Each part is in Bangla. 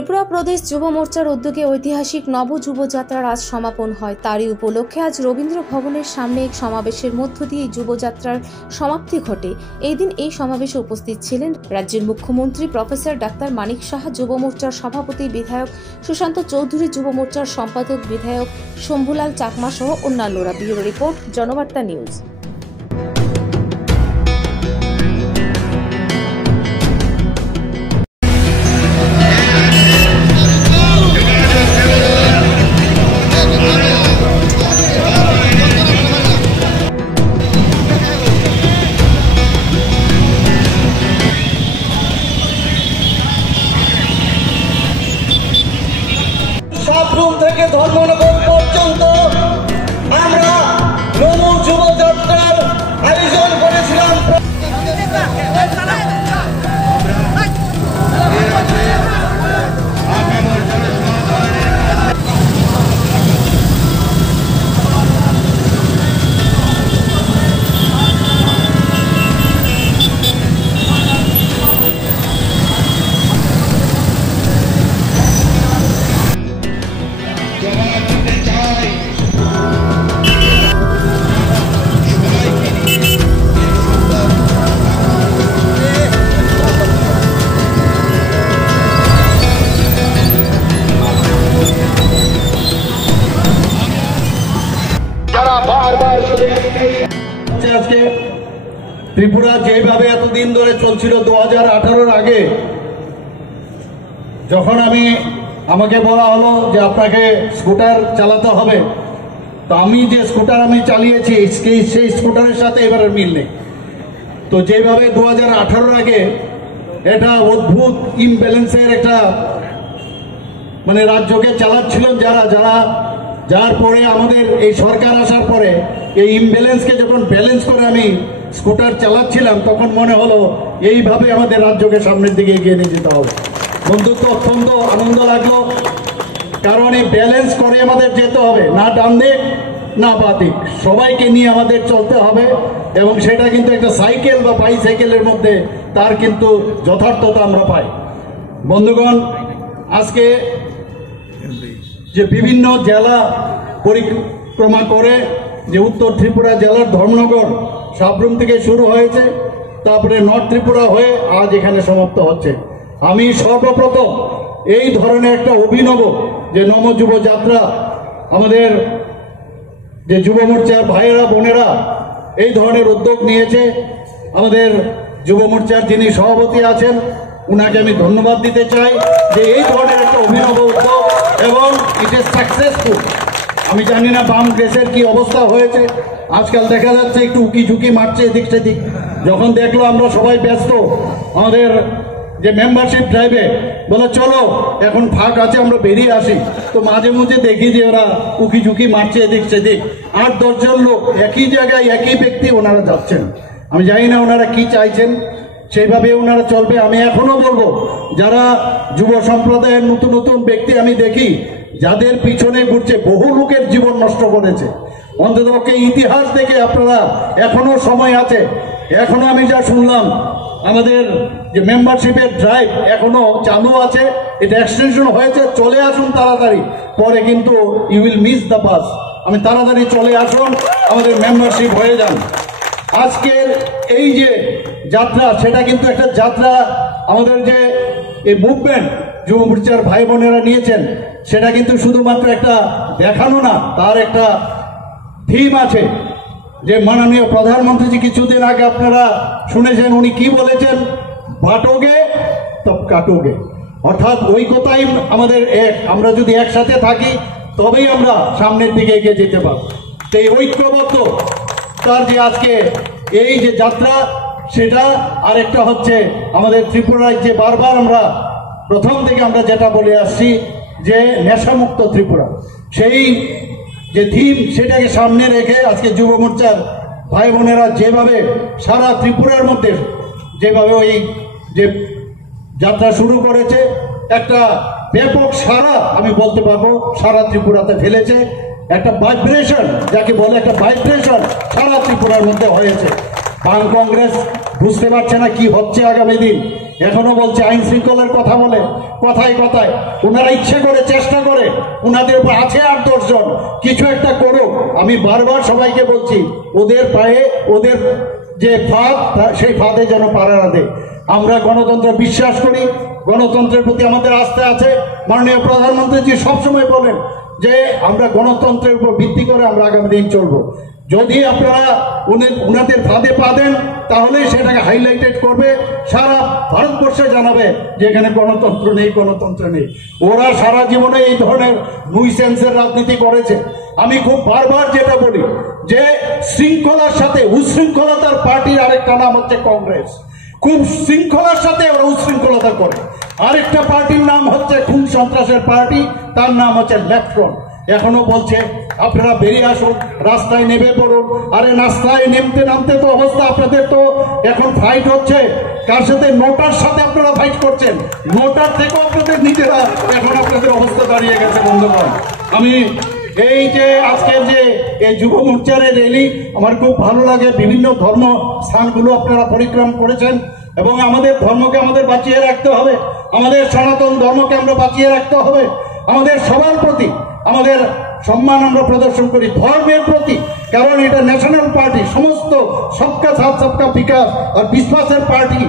ত্রিপুরা প্রদেশ যুব মোর্চার উদ্যোগে ঐতিহাসিক নব যুবযাত্রার আজ সমাপন হয়। তারই উপলক্ষে আজ রবীন্দ্র ভবনের সামনে এক সমাবেশের মধ্য দিয়ে যুবযাত্রার সমাপ্তি ঘটে। এই দিন এই সমাবেশে উপস্থিত ছিলেন রাজ্যের মুখ্যমন্ত্রী প্রফেসর ডাক্তার মানিক সাহা, যুব মোর্চার সভাপতি বিধায়ক সুশান্ত চৌধুরী, যুব মোর্চার সম্পাদক বিধায়ক শম্ভুলাল চাকমা সহ অন্যান্যরা। Bureau report, Janabarta news. Sabroom থেকে ধর্মনগর পর্যন্ত আমরা নব যুবযাত্রার আয়োজন করেছিলাম। আজকে ত্রিপুরা যেভাবে এতদিন ধরে চলছিল 2018-র আগে, যখন আমাকে বলা হলো যে আপনাকে স্কুটার চালাতে হবে, তো আমি যে স্কুটার চালিয়েছি সেই স্কুটারের সাথে এবারের মিল নেই। তো যেভাবে 2018-র আগে এটা অদ্ভুত ইমব্যালেন্সের একটা রাজ্যকে চালাচ্ছিলেন যার পরে আমাদের এই সরকার আসার পরে এই ইমব্যালেন্সকে যখন ব্যালেন্স করে আমি স্কুটার চালাচ্ছিলাম, তখন মনে হলো এইভাবে আমাদের রাজ্যকে সামনের দিকে এগিয়ে নিয়ে যেতে হবে। বন্ধুত্ব অত্যন্ত আনন্দ লাগলো, কারণ এই ব্যালেন্স করে আমাদের যেতে হবে, না ডান দিক না বাঁ দিক, সবাইকে নিয়ে আমাদের চলতে হবে। এবং সেটা কিন্তু একটা সাইকেল বা বাইসাইকেলের মধ্যে তার কিন্তু যথার্থতা আমরা পাই। বন্ধুগণ, আজকে যে বিভিন্ন জেলা পরিক্রমা করে যে উত্তর ত্রিপুরা জেলার ধর্মনগর সাবরুম থেকে শুরু হয়েছে, তারপরে নর্থ ত্রিপুরা হয়ে আজ এখানে সমাপ্ত হচ্ছে। আমি সর্বপ্রথম এই ধরনের একটা অভিনব যে নব যুব যাত্রা আমাদের যে যুব মোর্চার ভাইয়েরা বোনেরা এই ধরনের উদ্যোগ নিয়েছে, আমাদের যুব মোর্চার যিনি সভাপতি আছেন উনাকে আমি ধন্যবাদ দিতে চাই যে এই ধরনের একটা অভিনব উদ্যোগ, এবং ইট ইজ সাকসেসফুল। আমি জানি না বাম দেশের কি অবস্থা হয়েছে, আজকাল দেখা যাচ্ছে একটু উকি ঝুঁকি মারছে এদিক সেদিক। যখন দেখলো আমরা সবাই ব্যস্ত আমাদের যে মেম্বারশিপ ড্রাইভে, বলে চলো এখন ফাঁক আছে আমরা বেরিয়ে আসি, তো মাঝে মাঝে দেখি যে ওরা উকি ঝুঁকি মারছে এদিক সেদিক। 8-10 জন লোক একই জায়গায় একই ব্যক্তি ওনারা যাচ্ছেন। আমি জানি না ওনারা কি চাইছেন, সেইভাবে ওনারা চলবে। আমি এখনো বলবো, যারা যুব সম্প্রদায়ের নতুন নতুন ব্যক্তি আমি দেখি যাদের পিছনে ঘুরছে, বহু লোকের জীবন নষ্ট করেছে, অন্ততপক্ষে ইতিহাস দেখে আপনারা এখনো সময় আছে। এখনো আমি যা শুনলাম আমাদের যে মেম্বারশিপের ড্রাইভ এখনো চালু আছে, এটা এক্সটেনশন হয়েছে, চলে আসুন তাড়াতাড়ি, পরে কিন্তু you will miss the bus. আমি তাড়াতাড়ি চলে আসুন, আমাদের মেম্বারশিপ হয়ে যান। আজকের এই যে যাত্রা, সেটা কিন্তু একটা যাত্রা, আমাদের যে এই মুভমেন্ট যুব মোর্চার ভাই বোনেরা নিয়েছেন, সেটা কিন্তু শুধুমাত্র একটা দেখানো না, তার একটা থিম আছে। যে মাননীয় প্রধানমন্ত্রী কিছুদিন আগে আপনারা শুনেছেন, উনি কি বলেছেন, বাটোগে তব কাটোগে, অর্থাৎ ঐক্যতাই আমাদের এক। আমরা যদি একসাথে থাকি তবেই আমরা সামনের দিকে এগিয়ে যেতে পারব। সেই ঐক্যবদ্ধ তার যে আজকে এই যে যাত্রা, সেটা আরেকটা হচ্ছে আমাদের ত্রিপুরায় যে বারবার আমরা প্রথম থেকে আমরা যেটা বলে আসছি যে নেশামুক্ত ত্রিপুরা, সেই যে থিম সেটাকে সামনে রেখে আজকে যুব মোর্চার ভাই বোনেরা যেভাবে সারা ত্রিপুরার মধ্যে যেভাবে ওই যে যাত্রা শুরু করেছে, একটা ব্যাপক সারা আমি বলতে পারবো সারা ত্রিপুরাতে ফেলেছে। একটা ভাইব্রেশন, যাকে বলে একটা ভাইব্রেশন সারা ত্রিপুরার মধ্যে হয়েছে। বাম কংগ্রেস বুঝতে পারছে না কি হচ্ছে আগামী দিন, এখনো বলছে আইন শৃঙ্খলার কথা বলে, কথায় কথায় ওনারা ইচ্ছে করে চেষ্টা করে, ওনাদের উপর আছে 8-10 জন, কিছু একটা করুক। আমি বারবার সবাইকে বলছি ওদের পায়ে ওদের যে ফাঁদ, সেই ফাঁদে যেন পাড়া না দেয়। আমরা গণতন্ত্র বিশ্বাস করি, গণতন্ত্রের প্রতি আমাদের আস্থা আছে। মাননীয় প্রধানমন্ত্রীজি সবসময় বলেন যে আমরা গণতন্ত্রের উপর ভিত্তি করে আমরা আগামী দিন চলবো। যদি আপনারা ওনাদের ফাঁদে পা দেন তাহলে সেটাকে হাইলাইটেড করবে, সারা ভারতবর্ষে জানাবে যে এখানে গণতন্ত্র নেই, গণতন্ত্র নেই। ওরা সারা জীবনে এই ধরনের নুইসেন্সের রাজনীতি করেছে। আমি খুব বারবার যেটা বলি যে শৃঙ্খলার সাথে উশৃঙ্খলতার পার্টির আরেকটা নাম হচ্ছে কংগ্রেস। খুব শৃঙ্খলার সাথে ওরা উশৃঙ্খলতা করে। আরেকটা পার্টির নাম হচ্ছে খুন সন্ত্রাসের পার্টি, তার নাম হচ্ছে লেফট ফ্রন্ট। এখনো বলছে আপনারা বেরিয়ে আসুন, রাস্তায় নেমে পড়ুন। আরে রাস্তায় নামতে তো অবস্থা, আপনাদের তো এখন ফাইট হচ্ছে কার সাথে? নোটার সাথে আপনারা ফাইট করছেন। নোটার থেকেও আপনাদের নিজেরা এখন আপনাদের অবস্থা দাঁড়িয়ে গেছে। বন্ধুগণ, আমি এই যে আজকের যে এই যুব মোর্চার র্যালি আমার খুব ভালো লাগে। বিভিন্ন ধর্ম স্থানগুলো আপনারা পরিক্রম করেছেন এবং আমাদের ধর্মকে আমাদের বাঁচিয়ে রাখতে হবে, আমাদের সনাতন ধর্মকে আমরা বাঁচিয়ে রাখতে হবে। আমাদের সবার প্রতি আমাদের সম্মান আমরা প্রদর্শন করি ধর্মের প্রতি, কারণ এটা ন্যাশনাল পার্টি, সমস্ত সবকা সাথ সবকা বিকাশ আর বিশ্বাসের পার্টি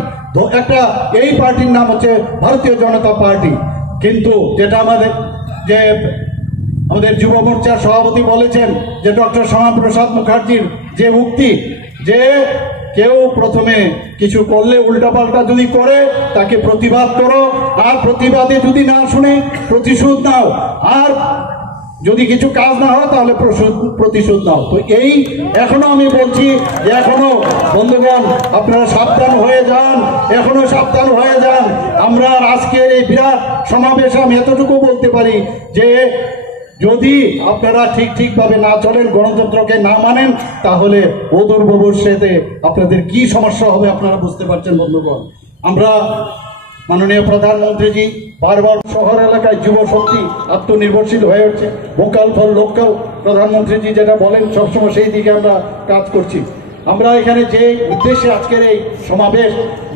একটা। এই পার্টির নাম হচ্ছে ভারতীয় জনতা পার্টি। কিন্তু যেটা আমাদের যুব মোর্চার সভাপতি বলেছেন যে ডক্টর শ্যামাপ্রসাদ মুখার্জির যে উক্তি যে কেউ প্রথমে কিছু করলে উল্টাপাল্টা যদি করে তাকে প্রতিবাদ করো, আর প্রতিবাদে যদি না শুনে প্রতিশোধ নাও, আর যদি কিছু কাজ না হয় তাহলে প্রতিশোধ নাও। তো এই এখনো আমি বলছি যে এখনো বন্ধুগণ আপনারা সাবধান হয়ে যান, এখনো সাবধান হয়ে যান। আমরা আজকের এই বিরাট সমাবেশে আমি এতটুকু বলতে পারি যে যদি আপনারা ঠিকভাবে না চলেন, গণতন্ত্রকে না মানেন, তাহলে অদূর ভবিষ্যতে আপনাদের কি সমস্যা হবে আপনারা বুঝতে পারছেন। বন্ধুগণ, আমরা মাননীয় প্রধানমন্ত্রীজি বারবার শহর এলাকায় যুব শক্তি আত্মনির্ভরশীল হয়ে উঠছে, ভোকাল ফর লোকাল প্রধানমন্ত্রীজি যেটা বলেন সবসময় সেই দিকে আমরা কাজ করছি। আমরা এখানে যে উদ্দেশ্যে আজকের এই সমাবেশ,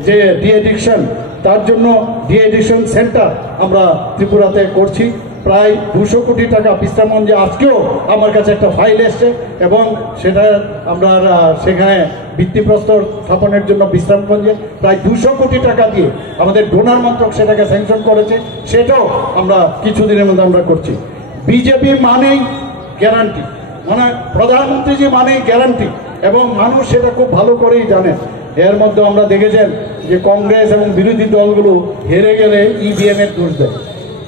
যে ডি-এডিকশন, তার জন্য ডি-এডিকশন সেন্টার আমরা ত্রিপুরাতে করছি। প্রায় 200 কোটি টাকা বিশ্রামগঞ্জে আজকেও আমার কাছে একটা ফাইল এসছে এবং সেটা আমরা সেখানে ভিত্তিপ্রস্তর স্থাপনের জন্য বিশ্রামগঞ্জে প্রায় 200 কোটি টাকা দিয়ে আমাদের ডোনার মন্ত্রক সেটাকে স্যাংশন করেছে। সেটাও আমরা কিছুদিনের মধ্যে আমরা করছি। বিজেপি মানেই গ্যারান্টি, মানে প্রধানমন্ত্রীজি মানেই গ্যারান্টি, এবং মানুষ সেটা খুব ভালো করেই জানেন। এর মধ্যে আমরা দেখেছেন যে কংগ্রেস এবং বিরোধী দলগুলো হেরে গেলে ইভিএম এর দোষ দেয়।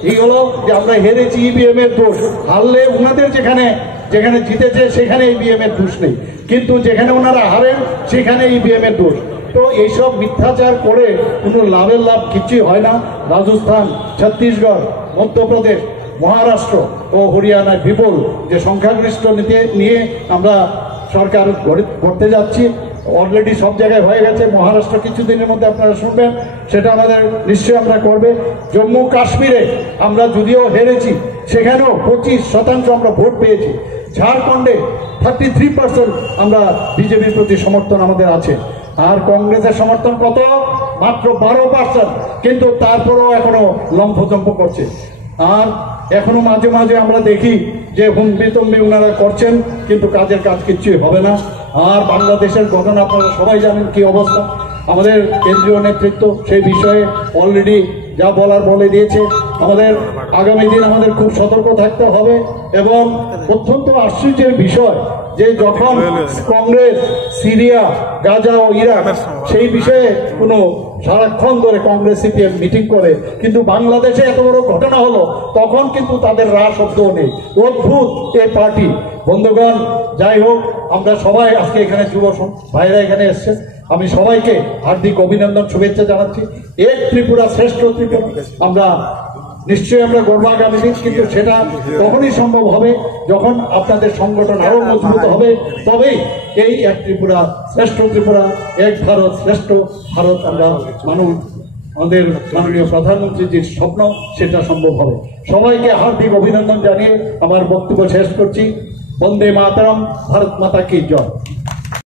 এই হলো যে আমরা হেরেছি, ইভিএম এর দোষ। হারলে ওনাদের যেখানে জিতেছে সেখানে ইভিএম এর দোষ নেই, কিন্তু যেখানে ওনারা হারেন সেখানে ইভিএম এর দোষ। তো এইসব মিথ্যাচার করে কোনো লাভ কিছুই হয় না। রাজস্থান, ছত্তিশগড়, মধ্যপ্রদেশ, মহারাষ্ট্র ও হরিয়ানায় বিপুল যে সংখ্যাগরিষ্ঠ নিয়ে আমরা সরকার করতে যাচ্ছি। অলরেডি সব জায়গায় হয়ে গেছে। মহারাষ্ট্র কিছুদিনের মধ্যে আপনারা শুনবেন, সেটা আমাদের নিশ্চয়ই আমরা করবে। জম্মু কাশ্মীরে আমরা যদিও হেরেছি, সেখানেও 25% আমরা ভোট পেয়েছি। ঝাড়খণ্ডে 33% আমরা বিজেপির প্রতি সমর্থন আমাদের আছে। আর কংগ্রেসের সমর্থন কত? মাত্র 12%, কিন্তু তারপরেও এখনো লম্ফজম্প করছে। আর এখনো মাঝে মাঝে আমরা দেখি যে হুমবিতম্বি ওনারা করছেন, কিন্তু কাজ কিচ্ছুই হবে না। আর বাংলাদেশের ঘটনা আপনারা সবাই জানেন কি অবস্থা। আমাদের কেন্দ্রীয় নেতৃত্ব সেই বিষয়ে অলরেডি যা বলার বলে দিয়েছে। আমাদের আগামী দিন আমাদের খুব সতর্ক থাকতে হবে। এবং অত্যন্ত আশ্চর্যের বিষয় যে যখন কংগ্রেস সিরিয়া, গাজা ও ইরাক সেই বিষয়ে কোনো সারাক্ষণ ধরে কংগ্রেস সিপিএম মিটিং করে, কিন্তু বাংলাদেশে এত বড় ঘটনা হলো তখন কিন্তু তাদের রা শব্দও নেই। অদ্ভুত এই পার্টি। বন্ধুগণ, যাই হোক, আমরা সবাই আজকে এখানে যুব ভাইরা এখানে এসছে, আমি সবাইকে হার্দিক অভিনন্দন, শুভেচ্ছা জানাচ্ছি। এক ত্রিপুরা শ্রেষ্ঠ ত্রিপুরা আমরা নিশ্চয়ই আমরা গর্ব আগামী দিন, কিন্তু সেটা তখনই সম্ভব হবে যখন আপনাদের সংগঠন আরো মজবুত হবে। তবেই এই এক ত্রিপুরা শ্রেষ্ঠ ত্রিপুরা, এক ভারত শ্রেষ্ঠ ভারত আমরা আমাদের মাননীয় প্রধানমন্ত্রীজির স্বপ্ন, সেটা সম্ভব হবে। সবাইকে হার্দিক অভিনন্দন জানিয়ে আমার বক্তব্য শেষ করছি। বন্দে মাতরম, ভারত মাতা কি জয়।